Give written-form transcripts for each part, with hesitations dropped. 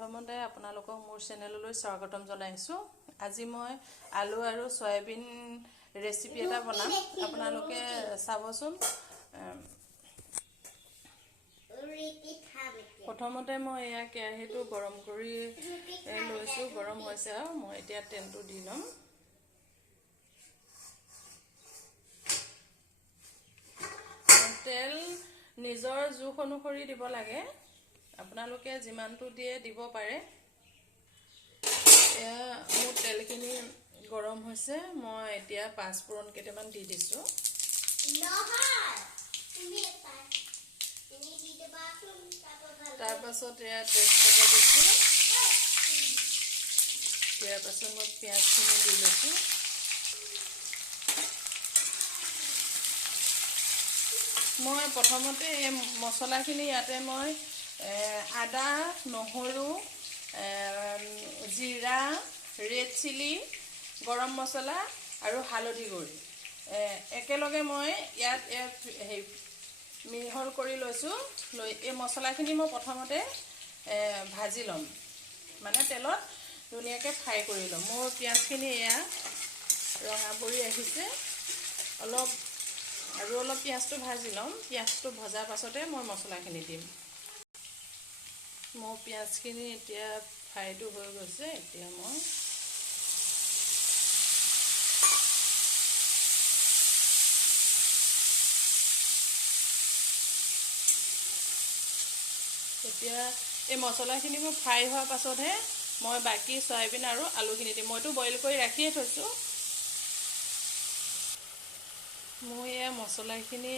প্ৰথমতে আপোনালোকক মোৰ চেনেললৈ স্বাগতম জনাইছোঁ। আজি মই আলু আৰু সয়াবিন ৰেচিপি এটা বনাম, আপোনালোকে চাবচোন। প্ৰথমতে মই এয়া কেৰাহীটো গৰম কৰি লৈছোঁ, গৰম হৈছে আৰু মই এতিয়া তেলটো দি ল'ম। তেল নিজৰ জোখ অনুসৰি দিব লাগে, আপোনালোকে যিমানটো দিয়ে দিব পাৰে। এয়া মোৰ তেলখিনি গৰম হৈছে, মই এতিয়া পাঁচফোৰণ কেইটামান দি দিছোঁ। তাৰ পাছত এয়া তেজপাত দিছোঁ। ইয়াৰ পাছত মই পিঁয়াজখিনি দি লৈছোঁ। মই প্ৰথমতে এই মছলাখিনি ইয়াতে মই আদা, নহৰু, জিৰা, ৰেড চিলি, গৰম মছলা আৰু হালধি গুড়ি একেলগে মই ইয়াত মিহল কৰি লৈছোঁ। এই মছলাখিনি মই প্ৰথমতে ভাজি ল'ম, মানে তেলত ধুনীয়াকৈ ফ্ৰাই কৰি ল'ম। মোৰ পিঁয়াজখিনি এয়া ৰঙা পৰি আহিছে, অলপ পিঁয়াজটো ভাজি ল'ম। পিঁয়াজটো ভজাৰ পাছতে মই মছলাখিনি দিম। মোৰ পিঁয়াজখিনি এতিয়া ফ্ৰাইটো হৈ গৈছে। এতিয়া মই এই মছলাখিনি মোৰ ফ্ৰাই হোৱাৰ পাছতহে মই বাকী সয়াবিন আৰু আলুখিনি দিম। মইতো বইল কৰি ৰাখিয়ে থৈছোঁ। মোৰ এয়া মছলাখিনি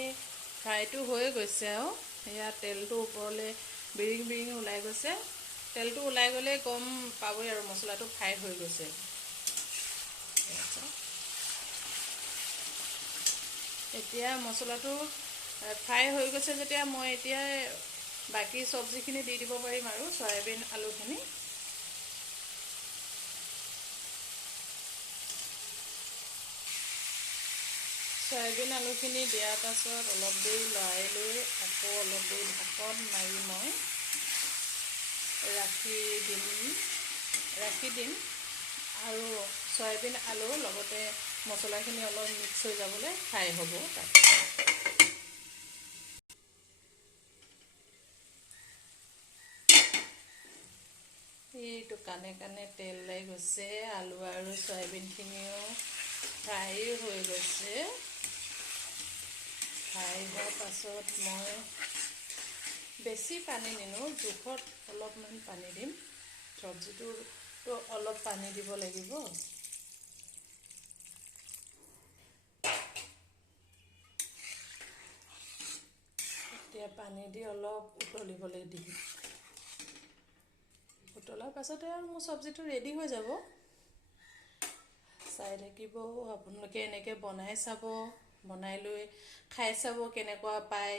ফ্ৰাইটো হৈ গৈছে আৰু এয়া তেলটো ওপৰলৈ বিৰিং বিৰিং ওলাই গৈছে। তেলটো ওলাই গ'লে গম পাবই আৰু মছলাটো ফ্ৰাই হৈ গৈছে। এতিয়া মছলাটো ফ্ৰাই হৈ গৈছে যেতিয়া মই এতিয়া বাকী চব্জিখিনি দি দিব পাৰিম আৰু সয়াবিন আলুখিনি। সয়াবিন আলুখিনি দিয়াৰ পাছত অলপ দেৰি লৰাই লৈ আকৌ অলপ দেৰি ঢাকন মাৰি মই ৰাখি দিম আৰু সয়াবিন আলুৰ লগতে মছলাখিনি অলপ মিক্স হৈ যাবলৈ ফ্ৰাই হ'ব। এইটো কাণে কাণে তেল ওলাই গৈছে, আলু আৰু সয়াবিনখিনিও ফ্ৰাই হৈ গৈছে। ফ্ৰাই হোৱাৰ পাছত মই বেছি পানী নিদিওঁ, জোখত অলপমান পানী দিম। চব্জিটোতো অলপ পানী দিব লাগিব। এতিয়া পানী দি অলপ উতলিবলৈ দিম। উতলাৰ পাছতে আৰু মোৰ চব্জিটো ৰেডি হৈ যাব। চাই থাকিব, আপোনালোকে এনেকৈ বনাই চাব, বনাই লৈ খাই চাব কেনেকুৱা পায়।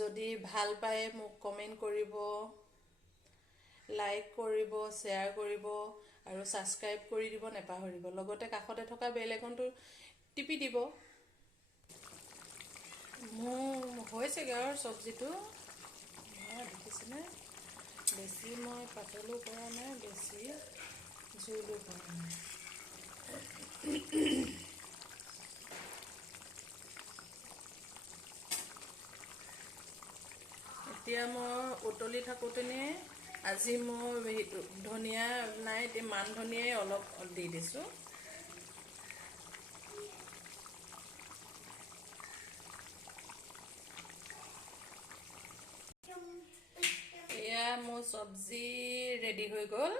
যদি ভাল পায় মোক কমেণ্ট কৰিব, লাইক কৰিব, শ্বেয়াৰ কৰিব আৰু ছাবস্ক্ৰাইব কৰি দিব নাপাহৰিব। লগতে কাষতে থকা বেল আইকনটো টিপি দিব। মোৰ হৈছেগৈ আৰু চব্জিটো দেখিছেনে? বেছি মই পাতলো কৰা নাই, বেছি জোলো কৰা নাই। এতিয়া মই উতলি থাকোঁতেনে আজি মই ধনিয়া নাই, এতিয়া মান ধনিয়াই অলপ দি দিছোঁ। এয়া মোৰ চব্জি ৰেডি হৈ গ'ল।